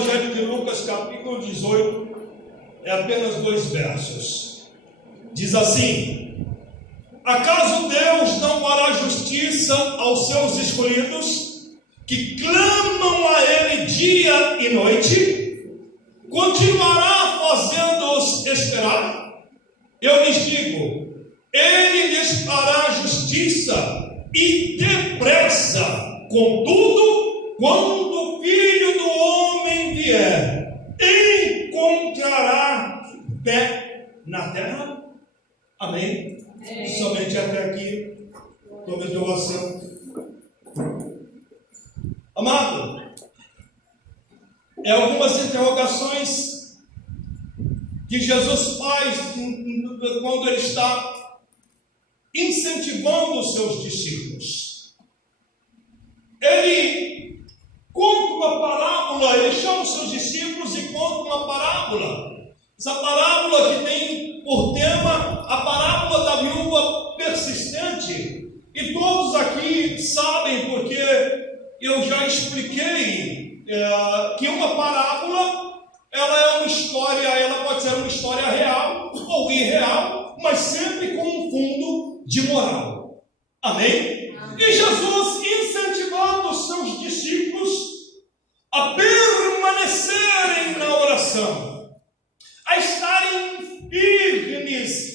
Evangelho de Lucas, capítulo 18, é apenas 2 versos. Diz assim: acaso Deus não fará justiça aos seus escolhidos, que clamam a Ele dia e noite? Continuará fazendo-os esperar? Eu lhes digo, Ele lhes fará justiça e depressa. Contudo, quando o Filho do Homem vier, encontrará fé na terra? Amém? Somente até aqui. Tome a tua oração. Amado, algumas interrogações que Jesus faz quando Ele está incentivando os seus discípulos. Ele conta uma parábola, ele chama os seus discípulos e conta uma parábola. Essa parábola que tem por tema a parábola da viúva persistente. E todos aqui sabem, porque eu já expliquei que uma parábola, ela é uma história, ela pode ser uma história real ou irreal, mas sempre com um fundo de moral. Amém? E Jesus incentivando os seus discípulos a permanecerem na oração, a estarem firmes,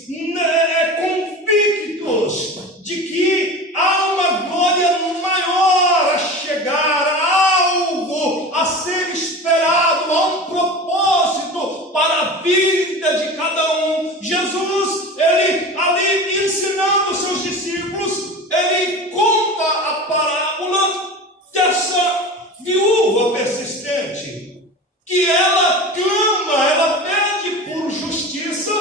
convictos de que há uma glória maior a chegar, algo a ser esperado, há um propósito para a vida de cada um. Jesus, ele ali ensinando os seus discípulos, ele conta a parábola dessa viúva persistente, que ela clama, ela pede por justiça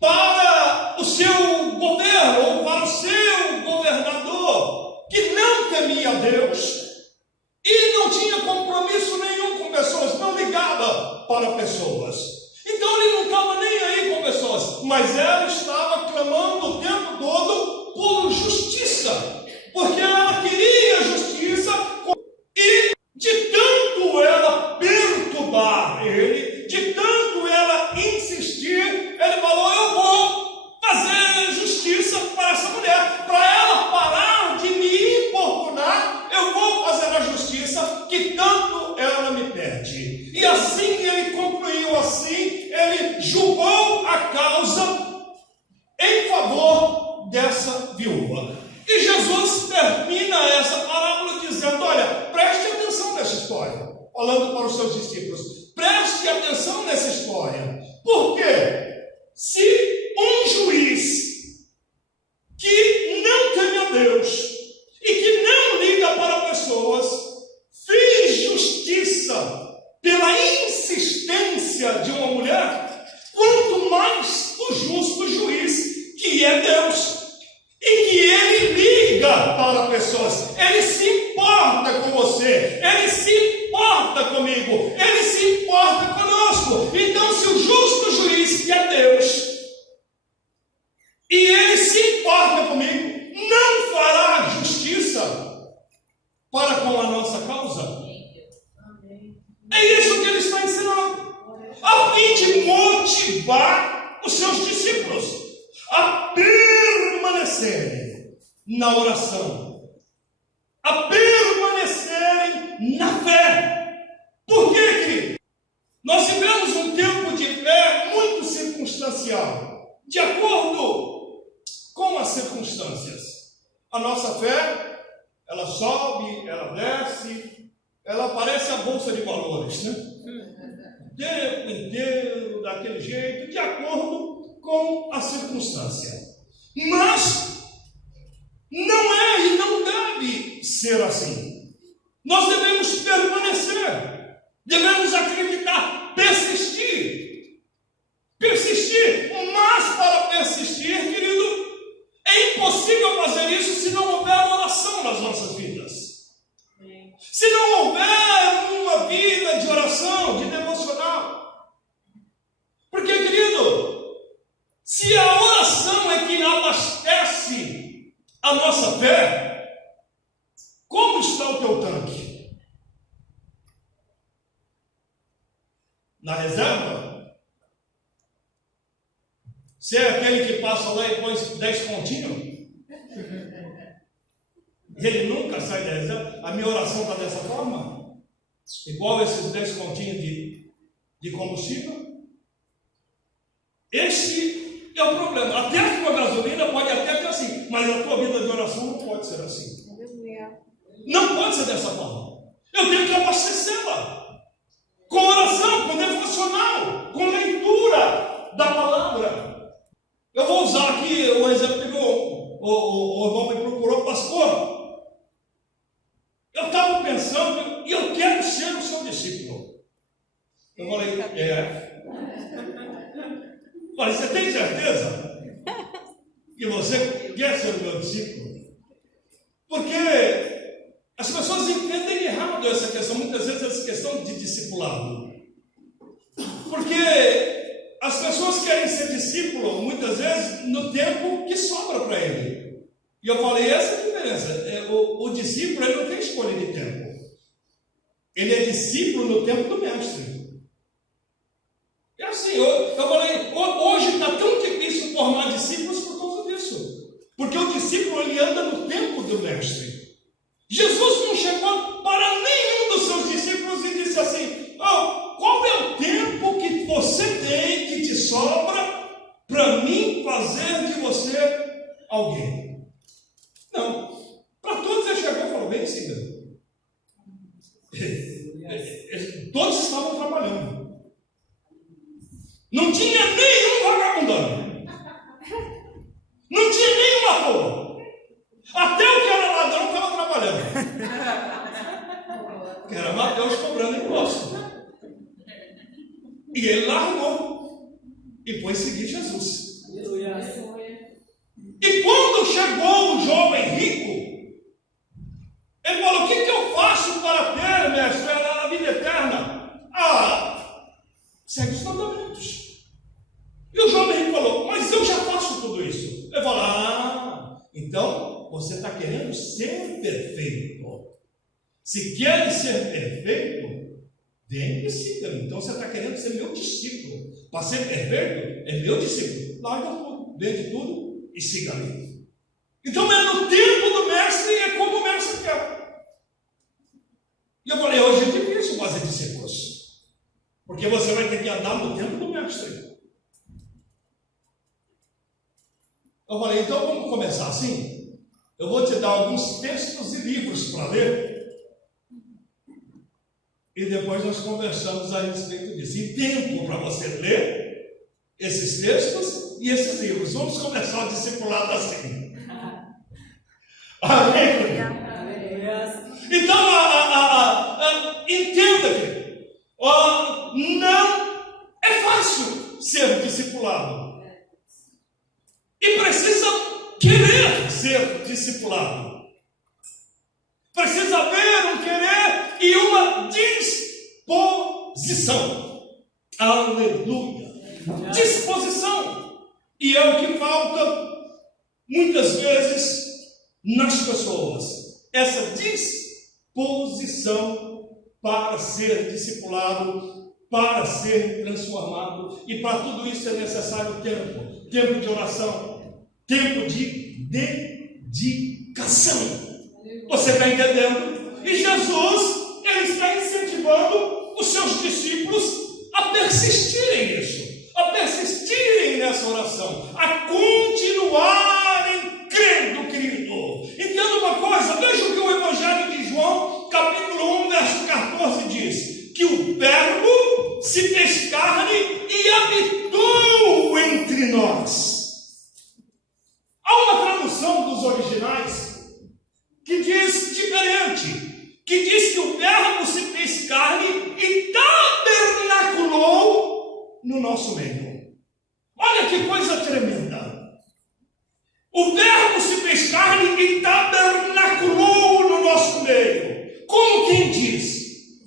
para o seu governo, ou para o seu governador, que não temia Deus e não tinha compromisso nenhum com pessoas, não ligava para pessoas. Então ele não estava nem aí com pessoas, mas ela estava clamando o tempo todo por justiça, porque ela queria justiça, e de tanto ela perturbar ele, de tanto ela insistir, ele falou: eu vou fazer justiça para essa mulher, para ela parar de me importunar, eu vou fazer a justiça que tanto ela me pede. E assim ele concluiu, assim ele julgou a causa em favor dessa viúva. E Jesus termina essa parábola dizendo: olha, preste atenção nessa história, falando para os seus discípulos, preste atenção nessa história, porque se um juiz que não teme a Deus e que não liga para pessoas fez justiça pela insistência de uma mulher, quanto mais o justo juiz, que é Deus, e que ele liga para pessoas, ele se importa com você, ele se importa comigo, ele se importa conosco. Então, se o justo juiz, que é Deus, e ele se importa comigo, não fará justiça para com a nossa causa, é isso que ele está ensinando, a fim de motivar os seus discípulos a permanecerem na oração, a permanecerem na fé. Por quê, querido? Nós vivemos um tempo de fé muito circunstancial, de acordo com as circunstâncias. A nossa fé, ela sobe, ela desce, ela parece a bolsa de valores, né? O tempo inteiro, daquele jeito, de acordo com a circunstância. Mas não é e não deve ser assim. Nós devemos permanecer, devemos acreditar, persistir, mas para persistir, querido, é impossível fazer isso se não houver oração nas nossas vidas. Se não houver uma vida de oração, de devocional. Porque, querido, se a oração é que abastece a nossa fé, como está o teu tanque? na reserva? Você é aquele que passa lá e põe 10 continhos? Ele nunca sai da reserva. A minha oração está dessa forma. Igual esses 10 continhos de combustível. Esse é o problema. Até a tua gasolina pode até ter assim, mas a tua vida de oração não pode ser assim. Não pode ser dessa forma. Eu tenho que abastecê-la. Com oração, com devocional, com leitura da palavra. Eu vou usar aqui o exemplo que o irmão me procurou, pastor. Eu estava pensando, e eu quero ser o seu discípulo. Eu falei, Falei, você tem certeza que você quer ser o meu discípulo? Porque as pessoas entendem errado essa questão, muitas vezes essa questão de discipulado. Porque as pessoas querem ser discípulo, muitas vezes, no tempo que sobra para ele. E eu falei, essa é a diferença. O discípulo, ele não tem escolha de tempo. Ele é discípulo no tempo do mestre. É assim, eu falei, hoje está tão difícil formar discípulos por causa disso. Porque o discípulo, ele anda no tempo do mestre. Jesus não chegou para nenhum dos seus discípulos e disse assim, qual é o tempo que você tem, que te sobra, para mim fazer de você alguém? Não. Para todos ele chegou e falou, bem siga. Todos estavam trabalhando. Não tinha nenhum vagabundando. Não tinha nenhuma toa. Até o que era ladrão estava trabalhando. Que era Mateus cobrando imposto. E ele largou e foi seguir Jesus. E quando chegou o jovem rico, ele falou, o que eu faço para ter, mestre, a vida eterna? Segue os mandamentos. E o jovem rico falou, mas eu já faço tudo isso. Ele falou, então você está querendo ser perfeito. Se quer ser perfeito, vem e siga-me. Então você está querendo ser meu discípulo. Para ser perfeito, é meu discípulo. Larga tudo, vende tudo e siga-me. Então é no tempo do mestre, é como o mestre quer. E eu falei, hoje é difícil fazer discípulos. Porque você vai ter que andar no tempo do mestre. Eu falei, então vamos começar assim? Eu vou te dar alguns textos e livros para ler. E depois nós conversamos a respeito disso. E tempo para você ler esses textos e esses livros. Vamos começar o discipulado assim. Amém? Então, entenda que não é fácil ser discipulado. E precisa querer ser discipulado. Precisa haver um querer e uma disposição. Aleluia. Disposição. E é o que falta muitas vezes nas pessoas. Essa disposição para ser discipulado, para ser transformado. E para tudo isso é necessário tempo. Tempo de oração, tempo de dedicação. Você está entendendo? E Jesus, ele está incentivando os seus discípulos a persistirem nisso, a persistirem nessa oração, a continuarem crendo, querido. Entenda uma coisa, veja o que o Evangelho de João, capítulo 1, verso 14 diz, que o Verbo se fez carne e habitou entre nós. Há uma tradução dos originais que diz diferente, que diz que o Verbo se fez carne e tabernaculou no nosso meio. Olha que coisa tremenda. O Verbo se fez carne e tabernaculou no nosso meio. Como quem diz,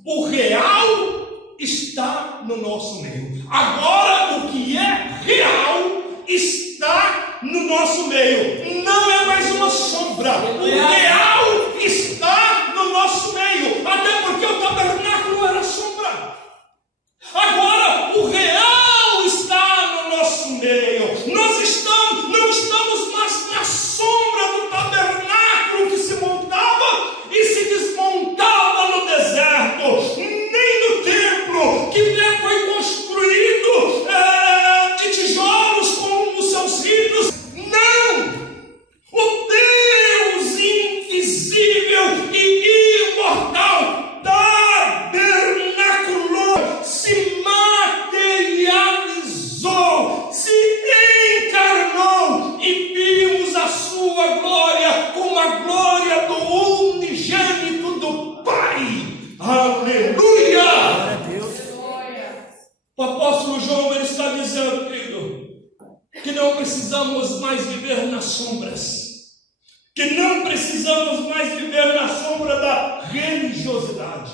o real está no nosso meio. Agora o que é real está no nosso meio. Não é mais uma sombra. O real está no nosso meio. Até porque o tabernáculo era sombra. Agora mais viver nas sombras, que não precisamos mais viver na sombra da religiosidade,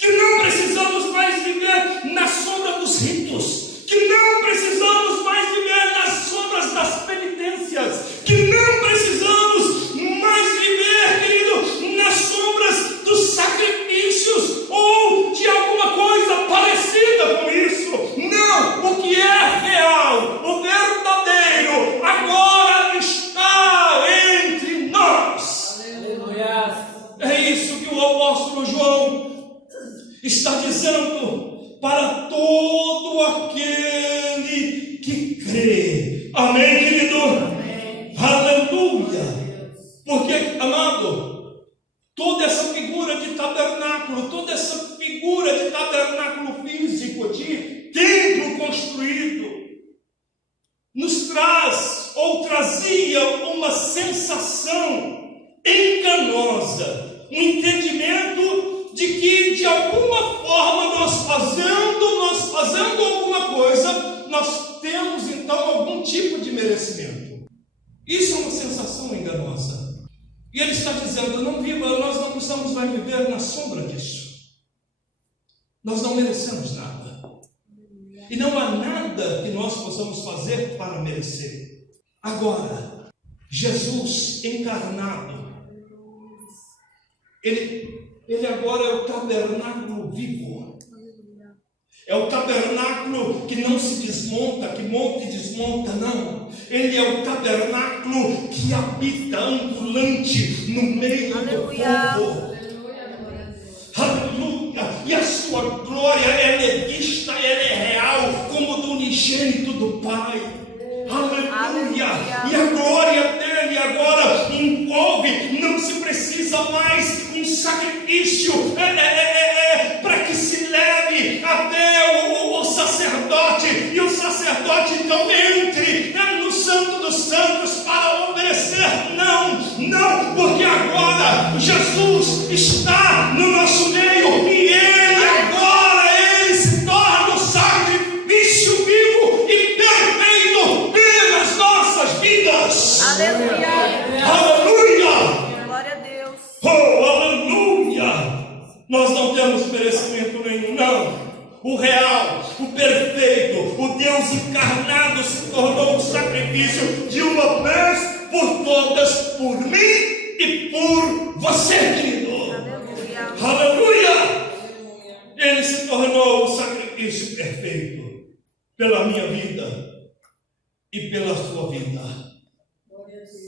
que não precisamos mais viver na sombra dos ritos, que não precisamos mais viver nas sombras das penitências, que não precisamos mais viver, querido, nas sombras dos sacrifícios ou de alguma coisa parecida com isso. Não, o que é real, o verdadeiro, agora está entre nós. Aleluia. É isso que o apóstolo João está dizendo para todo aquele que crê. Amém, querido? Amém. Aleluia. Porque, amado, toda essa figura de tabernáculo, toda essa figura de tabernáculo físico, de templo construído, nos traz ou trazia uma sensação enganosa, um entendimento de que de alguma forma nós fazendo alguma coisa, nós temos então algum tipo de merecimento. Isso é uma sensação enganosa. E ele está dizendo, nós não precisamos mais viver na sombra disso. Nós não merecemos nada. E não há nada que nós possamos fazer para merecer. Agora, Jesus encarnado, ele agora é o tabernáculo vivo. É o tabernáculo que não se desmonta, que monta e desmonta, não. Ele é o tabernáculo que habita ambulante no meio do povo. Aleluia! E a sua glória, ela é vista, ela é real, como do unigênito do Pai. Aleluia! E a glória dele agora envolve, não se precisa mais um sacrifício para que se leve até o sacerdote, e o sacerdote então entre no Santo dos Santos para oferecer. Não, porque agora Jesus está no nosso meio e ele se torna o sacrifício vivo e perfeito pelas nossas vidas. Aleluia. Aleluia. Glória a Deus. Oh, aleluia. Nós não temos merecimento nenhum, não. O real, o perfeito, o Deus encarnado se tornou um sacrifício de uma vez por todas, por mim e por você, querido. Aleluia. Aleluia! Ele se tornou o sacrifício perfeito pela minha vida e pela sua vida.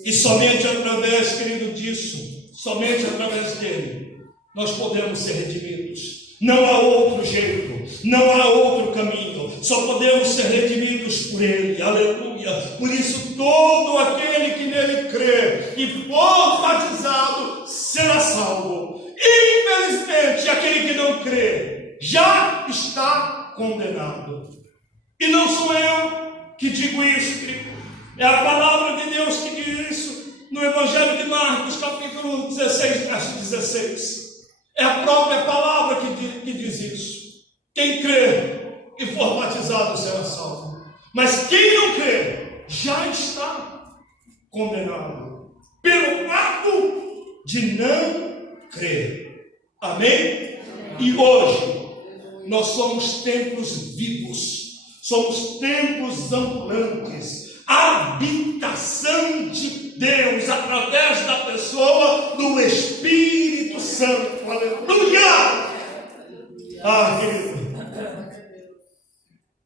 E somente através, querido, disso, somente através dele, nós podemos ser redimidos. Não há outro jeito, não há outro caminho, só podemos ser redimidos por ele. Aleluia! Por isso todo aquele que nele crê e for batizado será salvo. Infelizmente aquele que não crê já está condenado. E não sou eu que digo isso, é a palavra de Deus que diz isso no Evangelho de Marcos, capítulo 16, verso 16. É a própria palavra que diz isso. Quem crê e for batizado será salvo. Mas quem não crê já está condenado pelo fato de não crer. Amém? E hoje nós somos templos vivos, somos templos ambulantes, habitação de Deus através da pessoa do Espírito Santo. Aleluia! Ah, querido,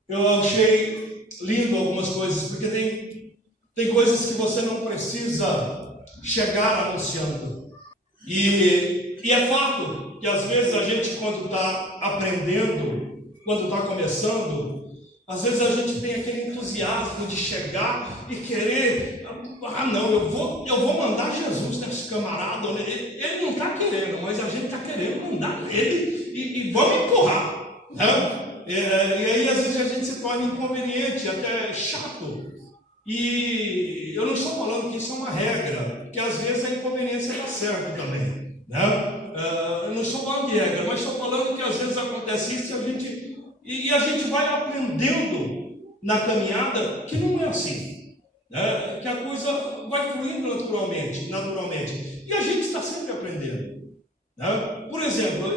eu achei lindo algumas coisas, porque tem coisas que você não precisa chegar anunciando. E é fato que às vezes a gente, quando está aprendendo, quando está começando, às vezes a gente tem aquele entusiasmo de chegar e querer, eu vou mandar Jesus nesse camarada. Ele não está querendo, mas a gente está querendo mandar ele e vamos empurrar, né? E aí às vezes a gente se torna inconveniente, até chato. E eu não estou falando que isso é uma regra, que às vezes a inconveniência dá certo também, né? Eu não estou falando de regra, mas estou falando que às vezes acontece isso e a gente vai aprendendo na caminhada que não é assim. né? Que a coisa vai fluindo naturalmente. E a gente está sempre aprendendo, né? Por exemplo,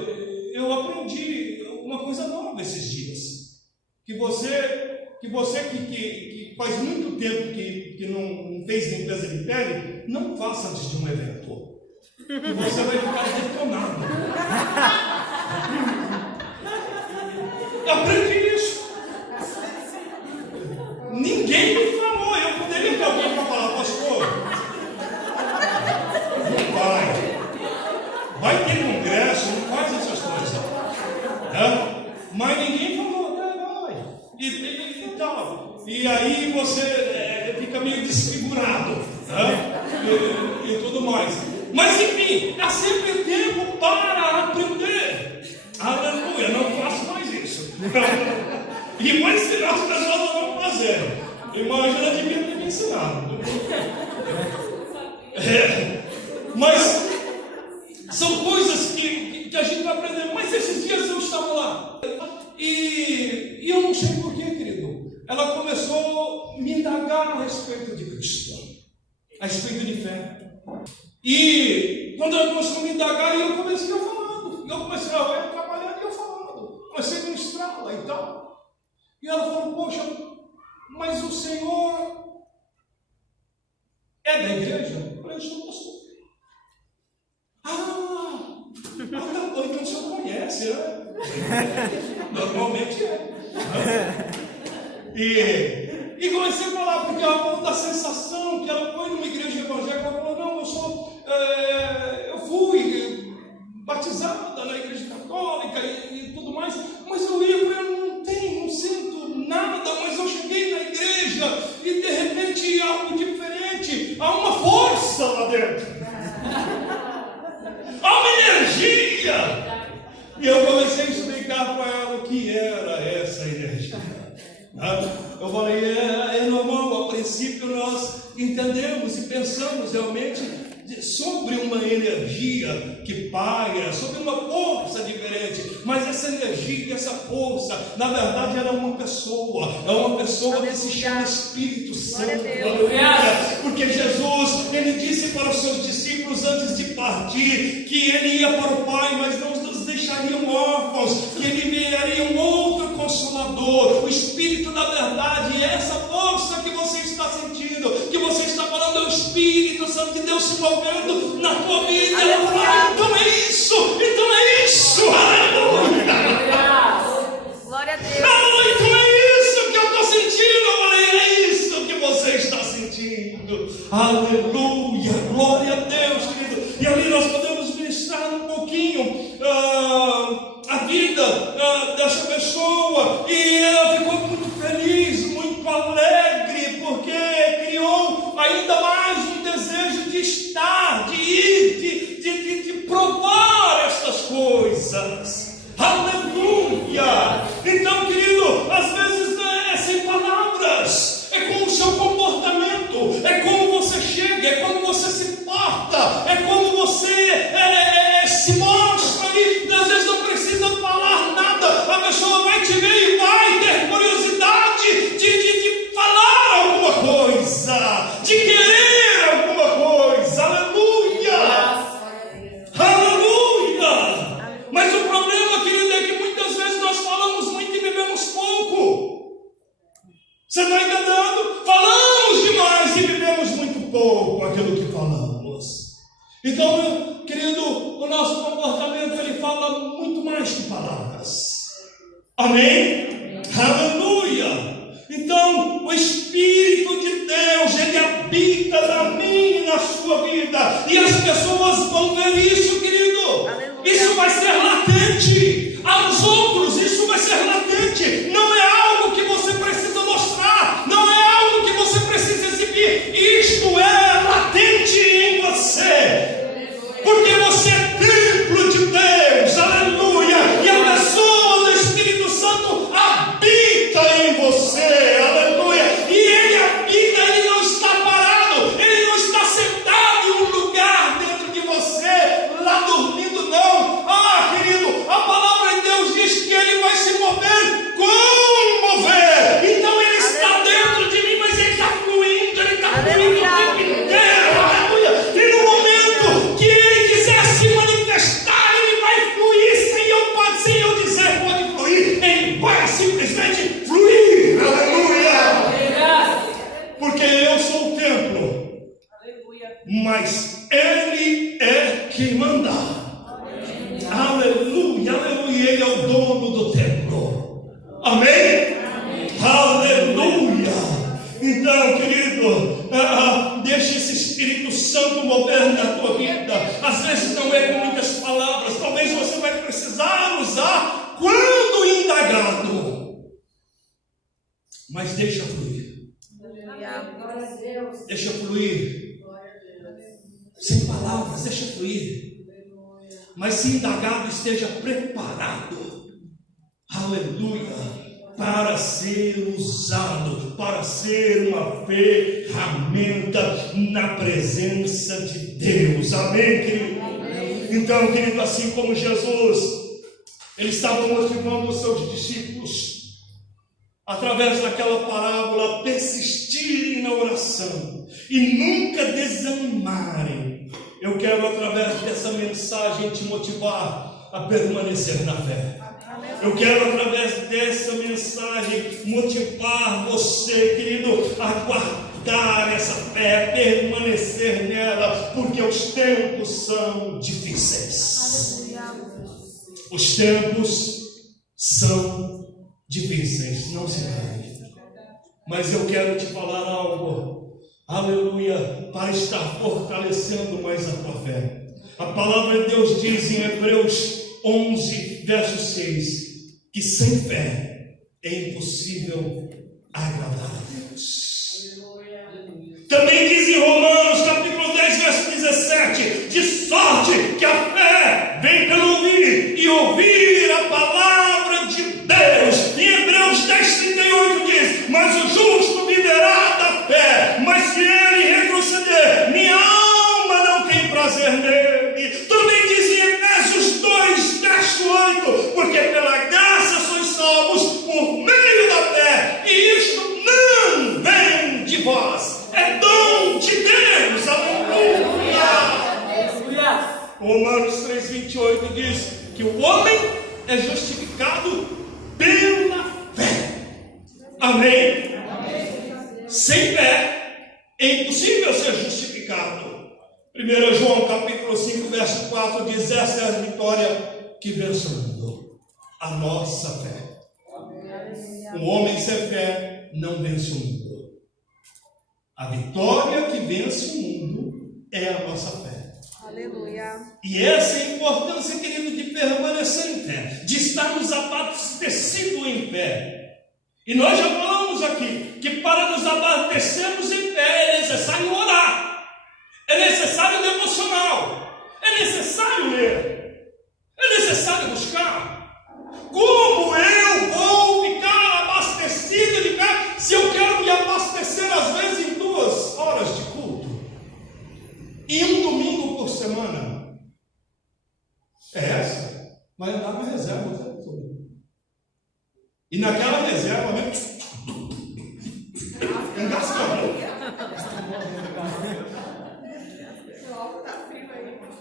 eu aprendi uma coisa nova esses dias, que você que faz muito tempo que não fez limpeza de pele, não faça antes de um evento, que você vai ficar detonado. Eu aprendi isso. Ninguém me falou. Eu poderia ter alguém para falar, pastor, não vai ter congresso, não faz essas coisas, né? Mas ninguém falou, vai. E tal. E aí você fica meio desfigurado, né? E tudo mais. Mas enfim, há sempre tempo para aprender. Aleluia, não faço mais isso. E vou ensinar as pessoas a não fazerem. Imagina, devia ter me ensinado. Mas são coisas que a gente vai aprender. Mas esses dias eu estava lá. E eu não sei porquê, querido. Ela começou a me indagar a respeito de Cristo, a respeito de fé. E quando ela começou a me indagar, eu comecei a falando. Eu comecei a trabalhar e eu falando. Comecei a ministrá-la e tal. E ela falou, poxa, mas o Senhor é da igreja? Eu falei, eu sou pastor. Tá bom, então o senhor conhece, né? Normalmente é. E comecei a falar, porque ela falou da sensação que ela foi numa igreja evangélica. Ela falou, não, eu fui batizada na igreja católica e tudo mais, mas eu não sinto nada, mas eu cheguei na igreja e de repente algo diferente, há uma força lá dentro, há uma energia. E eu comecei a explicar para ela o que era essa energia. Eu falei, é normal, a princípio nós entendemos e pensamos realmente sobre uma energia que paira, sobre uma força diferente, mas essa energia, essa força, na verdade era uma pessoa, que se chama Espírito Santo, porque Jesus, ele disse para os seus discípulos antes de partir, que ele ia para o Pai, mas não nos deixariam órfãos, que ele enviaria um outro Consolador, o Espírito da verdade. É essa força que você está sentindo, que você está falando, é o Espírito Santo de Deus se movendo na tua vida. Então é isso, aleluia, glória a Deus, aleluia, então é isso que eu estou sentindo. Eu falei, é isso que você está sentindo, aleluia, glória a Deus, querido. E ali nós podemos ministrar um pouquinho a vida dessa pessoa, e ela ficou muito feliz, muito alegre, porque criou ainda mais um desejo de estar, de ir, de provar essas coisas. Aleluia! Então, querido, às vezes não é sem palavras, é com o seu comportamento, é como você chega, é como você se porta, é como você se mostra ali. Às vezes não precisa falar nada, a pessoa vai te ver e vai ter curiosidade de falar alguma coisa, de querer alguma coisa. Aleluia! Aleluia! Mas o problema, querido, é que muitas vezes nós falamos muito e vivemos pouco. Você está entendendo? Falamos demais e vivemos muito pouco aquilo que falamos. Então, meu querido, o nosso comportamento, ele fala muito mais que palavras. Amém? Aleluia! Então, o Espírito de Deus, ele habita na minha e na sua vida. E as pessoas vão ver isso, querido. Aleluia. Isso vai ser latente aos outros. Isso vai ser latente. Não é algo que você precisa mostrar. Não é algo que você precisa exibir. Isto é latente em você. Porque você é templo de Deus, aleluia, e a pessoa do Espírito Santo habita em você, aleluia, e ele habita, ele não está parado, ele não está sentado em um lugar dentro de você, lá dormindo, não. Querido, a palavra de Deus diz que ele vai se mover Aleluia, aleluia. Ele é o dono do templo. Amém? Aleluia. Então, querido, deixa esse Espírito Santo mover na tua vida. Às vezes não é com muitas palavras. Talvez você vai precisar usar quando indagado. Mas deixa fluir. Deixa fluir. Sem palavras, deixa fluir. Mas se indagado, esteja preparado. Aleluia. Para ser usado, para ser uma ferramenta na presença de Deus. Amém, querido? Então, querido, assim como Jesus, ele estava motivando os seus discípulos, através daquela parábola, a persistirem na oração e nunca desanimarem. Eu quero, através dessa mensagem, te motivar a permanecer na fé. Eu quero, através dessa mensagem, motivar você, querido, a guardar essa fé, permanecer nela, porque os tempos são difíceis. Os tempos são difíceis, não se engane. Mas eu quero te falar algo, aleluia, para estar fortalecendo mais a tua fé. A palavra de Deus diz em Hebreus 11, verso 6, que sem fé é impossível agradar a Deus. Também diz em Romanos, capítulo 10, verso 17, de sorte que a fé vem pelo ouvir, e ouvir a palavra de Deus. Em Hebreus 10, 38 diz, mas o justo viverá da fé, mas se ele retroceder, minha alma não tem prazer nele. Também diz em Efésios 2, verso 8, porque pela graça sois salvos por meio da fé, e isto não vem de vós, é dom de Deus. Aleluia. Romanos 3, 28 diz que o homem é justificado pela fé. Amém? Sem fé é impossível ser justificado. 1 João capítulo 5, verso 4 diz, essa é a vitória que vence o mundo, a nossa fé. O homem sem fé não vence o mundo. A vitória que vence o mundo é a nossa fé. Aleluia. E essa é a importância, querido, de permanecer em fé, de estarmos abastecidos em fé. E nós já falamos aqui que para nos abastecermos em fé é necessário orar, é necessário devocional, é necessário ler, é necessário buscar. Como eu vou ficar abastecido de fé se eu quero me abastecer às vezes em 2 horas de culto e um domingo por semana? É essa? Vai andar na reserva o tempo todo. E naquela reserva mesmo, engasgando.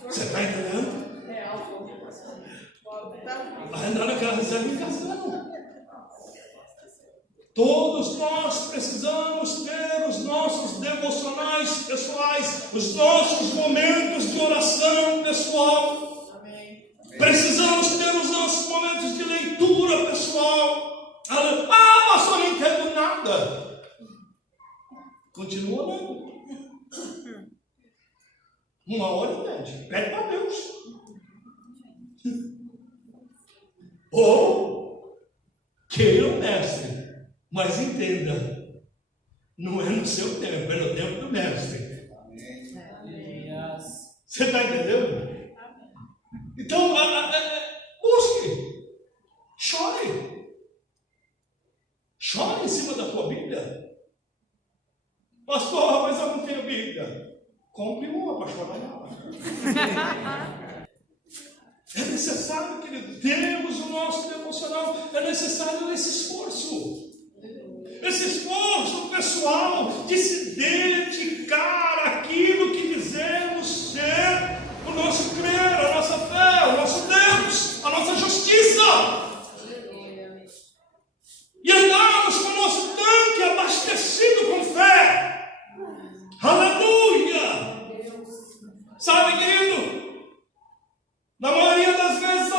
Você está entendendo? Vai andar naquela reserva engasgando. Todos nós precisamos ter os nossos devocionais pessoais, os nossos momentos de oração pessoal. Precisamos ter os nossos momentos de leitura pessoal. Pastor, não entendo nada. Continua lendo. Uma hora entende. Pede para Deus. Ou queira o mestre, mas entenda, não é no seu tempo, é no tempo do mestre. Você está entendendo? Então, busque, chore em cima da tua Bíblia. Pastor, mas eu não tenho Bíblia. Compre uma para chorar nela. É necessário, querido, termos o nosso devocional, é necessário esse esforço pessoal de se dedicar àquilo que dizemos ser o nosso crer, a nossa fé, o nosso Deus, a nossa justiça. E andarmos com o nosso tanque abastecido com fé. Aleluia! Sabe, querido, na maioria das vezes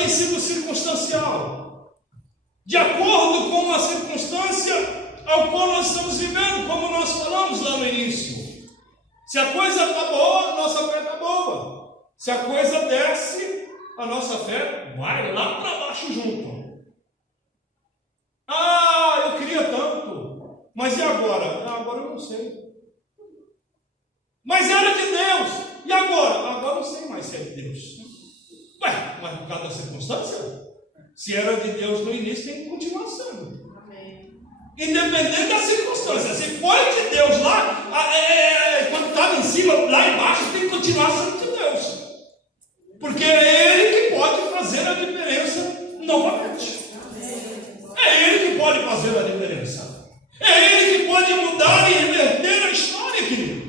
tem sido circunstancial, de acordo com a circunstância ao qual nós estamos vivendo, como nós falamos lá no início. Se a coisa está boa, a nossa fé está boa. Se a coisa desce, a nossa fé vai lá para baixo junto. Ah, eu queria tanto, mas e agora? Ah, agora eu não sei. Mas era de Deus, e agora? Agora eu não sei mais se é de Deus. Ué, mas por causa da circunstância? Se era de Deus no início, tem que continuar sendo. Amém. Independente da circunstância. Se foi de Deus lá, quando estava em cima, lá embaixo, tem que continuar sendo de Deus. Porque é Ele que pode fazer a diferença novamente. É Ele que pode fazer a diferença. É Ele que pode mudar e reverter a história, querido.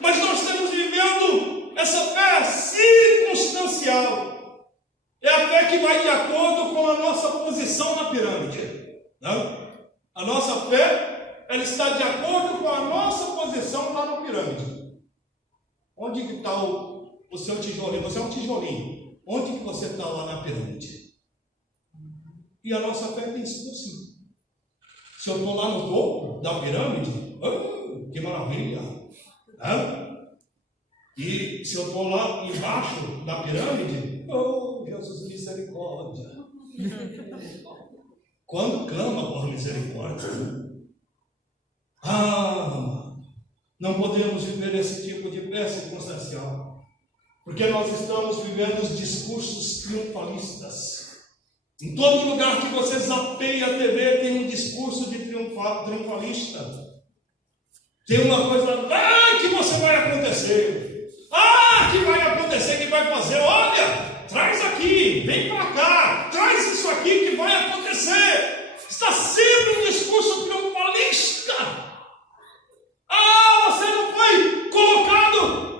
Mas nós estamos vivendo essa fé circunstancial. É a fé que vai de acordo com a nossa posição na pirâmide. Não? A nossa fé, ela está de acordo com a nossa posição lá na pirâmide. Onde que está o seu tijolinho? Você é um tijolinho. Onde que você está lá na pirâmide? E a nossa fé tem sido assim. Se eu estou lá no topo da pirâmide, oh, que maravilha! E se eu estou lá embaixo da pirâmide, oh, Jesus, misericórdia! Quando clama por misericórdia, não podemos viver esse tipo de fé circunstancial, porque nós estamos vivendo os discursos triunfalistas. Em todo lugar que você zapeia a TV tem um discurso de triunfalista. Tem uma coisa, que você vai acontecer. Que vai acontecer, que vai fazer. Olha, traz aqui, vem para cá, traz isso aqui que vai acontecer. Está sempre um discurso triunfalista. Você não foi colocado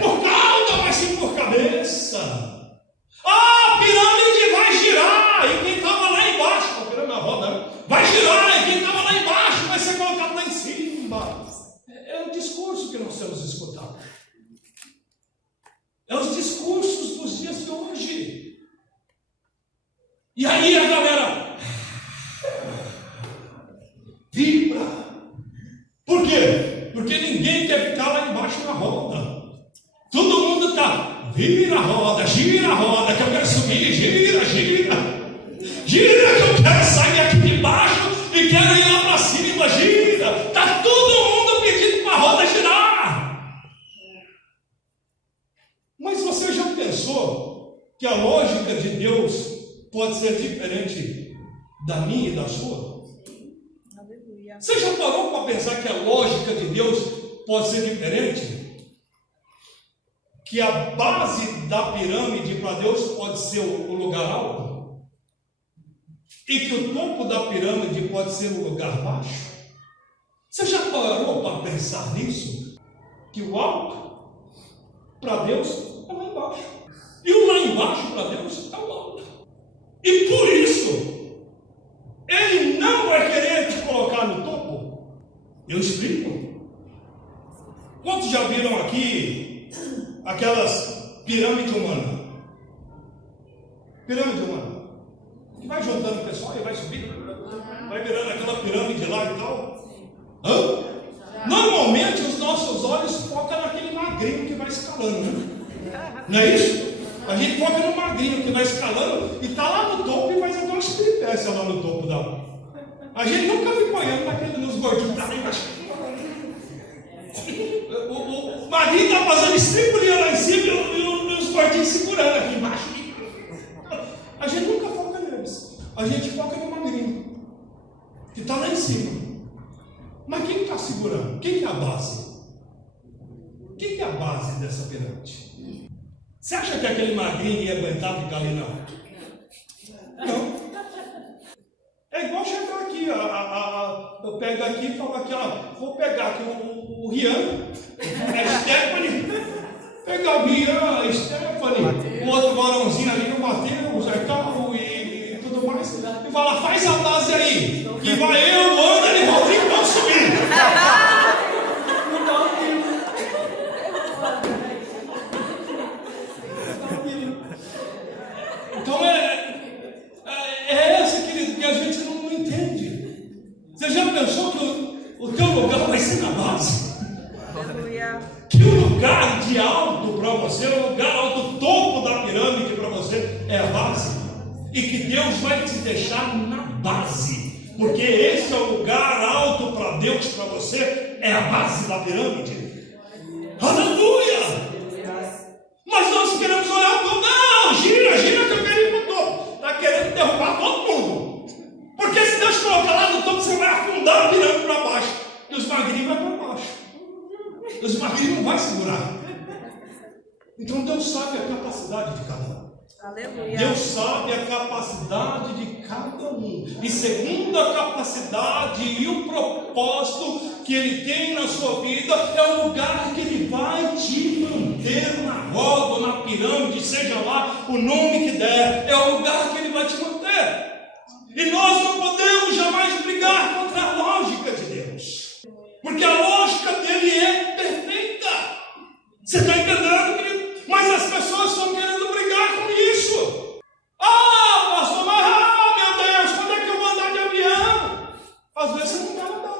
por cauda, mas sim por cabeça. A pirâmide vai girar, e quem estava lá embaixo, a pirâmide na roda, né? Vai girar, e quem estava lá embaixo vai ser colocado lá em cima. É o discurso que nós temos escutado. É os discursos dos dias de hoje. E aí a galera vibra. Por quê? Porque ninguém quer ficar lá embaixo na roda. Todo mundo está, vira a roda, que eu quero subir, gira. Gira que eu quero sair aqui de baixo e quero ir lá para cima, gira. Está todo mundo pedindo para a roda girar. Mas você já pensou que a lógica de Deus pode ser diferente da minha e da sua? Aleluia. Você já parou para pensar que a lógica de Deus pode ser diferente? Que a base da pirâmide para Deus pode ser o lugar alto? E que o topo da pirâmide pode ser o lugar baixo? Você já parou para pensar nisso? Que o alto para Deus é lá embaixo. E o lá embaixo para Deus é o alto. E por isso, Ele não vai querer te colocar no topo. Eu explico. Quantos já viram aqui aquelas pirâmides humanas? Pirâmide humana. Que vai juntando o pessoal e vai subir. Vai virando aquela pirâmide lá e tal. Normalmente os nossos olhos focam naquele magrinho que vai escalando, né? Não é isso? A gente foca no magrinho que vai escalando e está lá no topo e faz até umas peripécias lá no topo da. A gente nunca fica olhando nos gordinhos para lá embaixo. O magrinho está fazendo estripulia lá em cima e os gordinhos segurando aqui embaixo. A gente nunca foca neles. A gente foca no magrinho que está lá em cima. Mas quem está segurando? Quem é a base? Quem é a base dessa pirâmide? Você acha que aquele magrinho ia aguentar ficar ali, não? Não. É igual chegar aqui, eu pego aqui e falo aqui, vou pegar aqui o Rian, a Stephanie, pegar o Rian, a Stephanie, o outro varãozinho ali, o Matheus, e tudo mais, e fala, faz a base aí, que vai eu, o André e o Rodrigo vão subir. Então e que Deus vai te deixar na base, porque esse é o lugar alto para Deus, para você, é a base da pirâmide. Aleluia! Mas nós queremos olhar para o não, gira que eu quero ir para o topo. Está querendo derrubar todo mundo, porque se Deus colocar lá no topo, você vai afundar a pirâmide para baixo, e os magrinhos vão para baixo, os magrinhos não vão segurar. Então Deus sabe a capacidade de cada um. Aleluia. Deus sabe a capacidade de cada um. E segundo a capacidade e o propósito que Ele tem na sua vida, é o lugar que Ele vai te manter na roda, ou na pirâmide, seja lá o nome que der, é o lugar que Ele vai te manter. E nós não podemos jamais brigar contra a lógica de Deus, porque a lógica dele é perfeita. Você está entendendo, querido? Mas as pessoas estão querendo brigar com isso. Ah, pastor, mas meu Deus, quando é que eu vou andar de avião? Às vezes você não quer andar,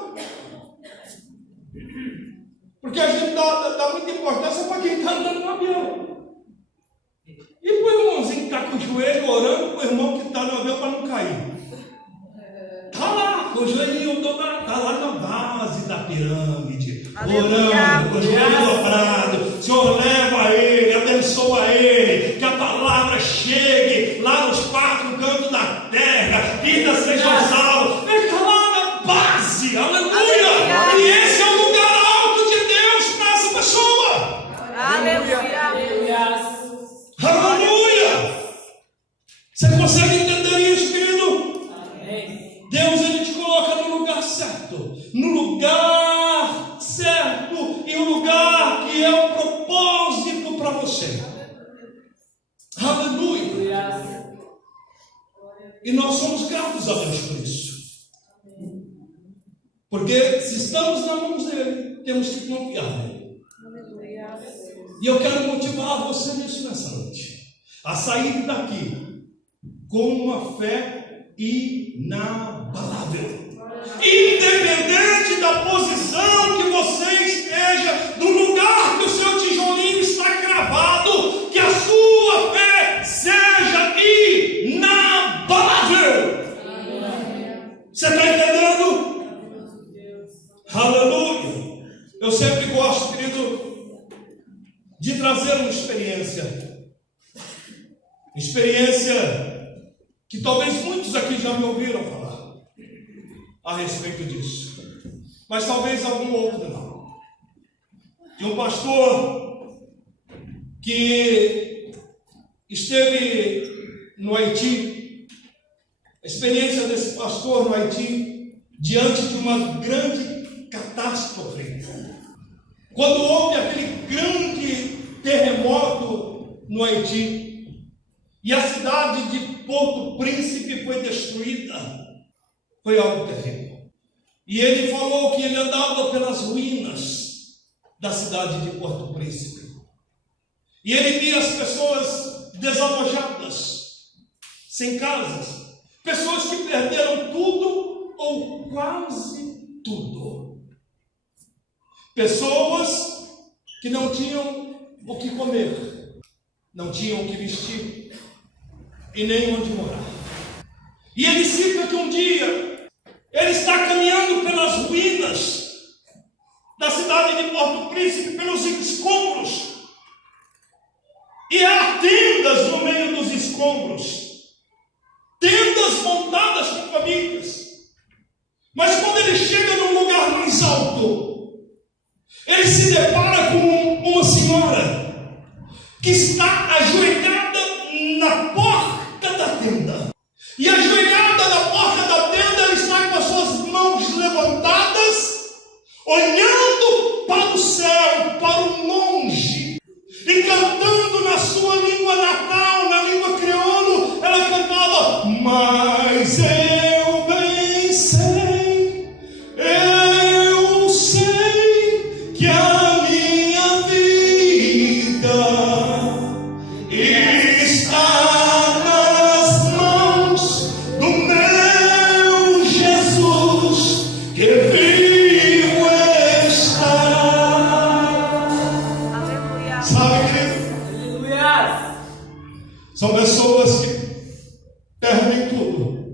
porque a gente dá muita importância para quem está andando no avião. E para o irmãozinho que está com o joelho orando para o irmão que está no avião para não cair. Está lá, com o joelhinho está lá na base da pirâmide, orando, com o joelho dobrado. Senhor, leva ele, abençoa ele, que a palavra chegue lá nos quatro cantos da terra, vida seja salvo. Ele está lá na base, aleluia. E esse é o lugar alto de Deus para essa pessoa. Aleluia. Aleluia. Você consegue entender isso, querido? Deus, Ele te coloca no lugar certo, e o lugar que é o propósito para você. Aleluia. E nós somos gratos a Deus por isso, porque se estamos na mão dele, temos que confiar nele. E eu quero motivar você nisso nessa noite, a sair daqui com uma fé inabalável, independente da posição que você esteja, do lugar que o seu tijolinho está cravado, que a sua fé seja inabalável. Você está entendendo? Aleluia. Eu sempre gosto, querido, de trazer uma experiência que talvez muitos aqui já me ouviram falar a respeito disso, mas talvez algum outro não. De um pastor que esteve no Haiti, a experiência desse pastor no Haiti, diante de uma grande catástrofe, quando houve aquele grande terremoto no Haiti, e a cidade de Porto Príncipe foi destruída, foi algo terrível. E ele falou que ele andava pelas ruínas da cidade de Porto Príncipe, e ele via as pessoas desalojadas, sem casas, pessoas que perderam tudo ou quase tudo, pessoas que não tinham o que comer, não tinham o que vestir e nem onde morar. E ele cita que um dia ele está caminhando pelas ruínas da cidade de Porto Príncipe, pelos escombros, e há tendas no meio dos escombros, tendas montadas com famílias. Mas quando ele chega num lugar mais alto, ele se depara com uma senhora que está ajoelhada na porta da tenda. E ajoelhada na porta da tenda, ele está com as suas mãos levantadas, olhando para o céu, para o longe, e cantando na sua língua natal, na língua crioulo. Ela cantava: mas eu bem sei, eu sei que a minha vida está nas mãos do meu Jesus, que vivo está. Aleluia. Sabe, querido? São pessoas que perdem tudo,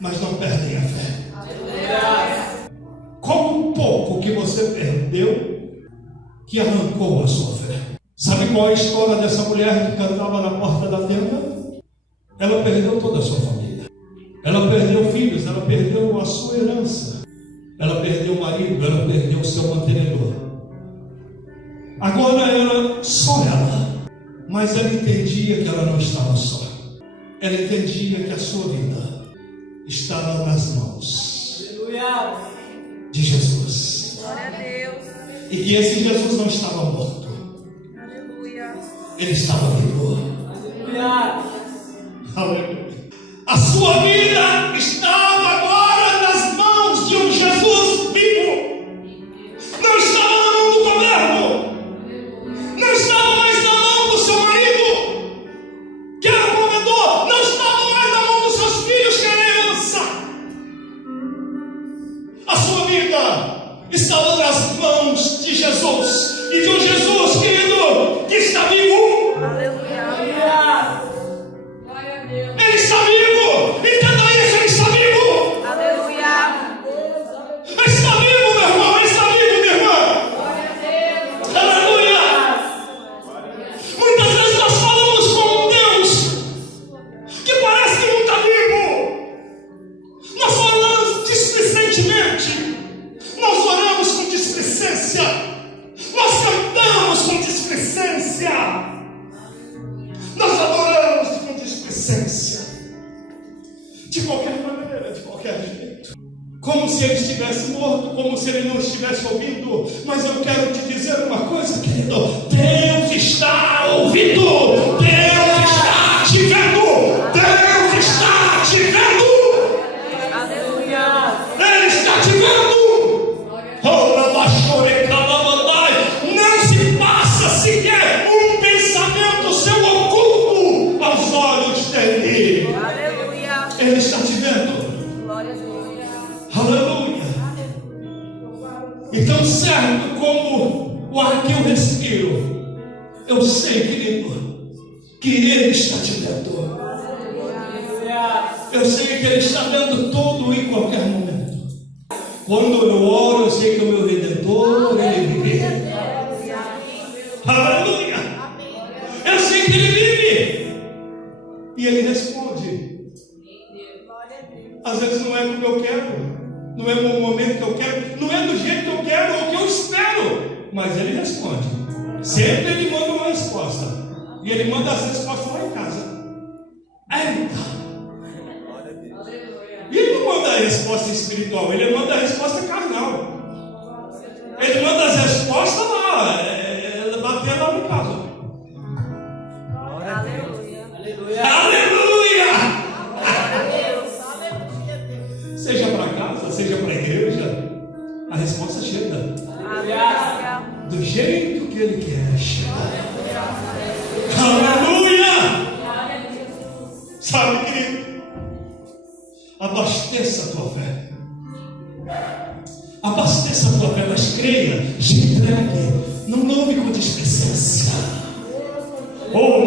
mas não perdem a fé. Como pouco que você perdeu, que arrancou a sua fé. Sabe qual é a história dessa mulher que cantava na porta da tenda? Ela perdeu toda a sua família. Ela perdeu filhos, ela perdeu a sua herança. Ela perdeu o marido, ela perdeu o seu mantenedor. Agora era só ela. Mas ela entendia que ela não estava só. Ela entendia que a sua vida estava nas mãos de Jesus. Glória a Deus. E que esse Jesus não estava morto. Aleluia. Ele estava vivo. Aleluia. A sua vida estava agora nas mãos de um Jesus vivo. Não estava na mão do governo. Não estava mais na mão do seu marido, que era o provedor. Não estava mais na mão dos seus filhos, que era a herança. A sua vida estava nas mãos de Jesus. E de um Jesus, querido, que está vivo. Aleluia. Ele está vivo. Entenda isso, ele está vivo. Aleluia. Ele está vivo, meu irmão. Ele está vivo, minha irmã. Aleluia. Muitas vezes nós falamos com um Deus que parece que não está vivo. Nós falamos displicentemente. Nós oramos com displicência. Nós cantamos com displicência. Nós adoramos com displicência. De qualquer maneira, de qualquer jeito. Como se ele estivesse morto, como se ele não estivesse ouvindo. Mas eu quero te dizer uma coisa, querido. Deus está ouvindo. Deus está te vendo. Deus está te vendo. Aleluia. Ele está te vendo. Não se passa sequer um pensamento seu oculto aos olhos dele. Aleluia. Ele está te vendo. Glória a Deus. Aleluia. Então, certo como o ar que eu respiro, eu sei, querido, que ele está te vendo. Eu sei que ele está vendo tudo em qualquer momento. Quando eu oro, eu sei que o meu Redentor, ele vive. Aleluia. Eu sei que ele vive. E ele responde. Às vezes não é como eu quero. Não é no momento que eu quero. Não é do jeito que eu quero ou que eu espero. Mas ele responde. Sempre ele manda uma resposta. E ele manda as respostas lá em casa. Eita. E ele não manda a resposta espiritual, ele manda a resposta carnal. Ele manda as respostas lá, bater lá no caso. Aleluia. Aleluia! Glória a Deus. Seja para casa, seja para a igreja, a resposta chega Aleluia. do jeito que ele quer chegar. Aleluia! Sabe, querido? Abasteça a tua fé. Abasteça a tua fé, mas creia, te entregue. Não louve com displicência. Oh,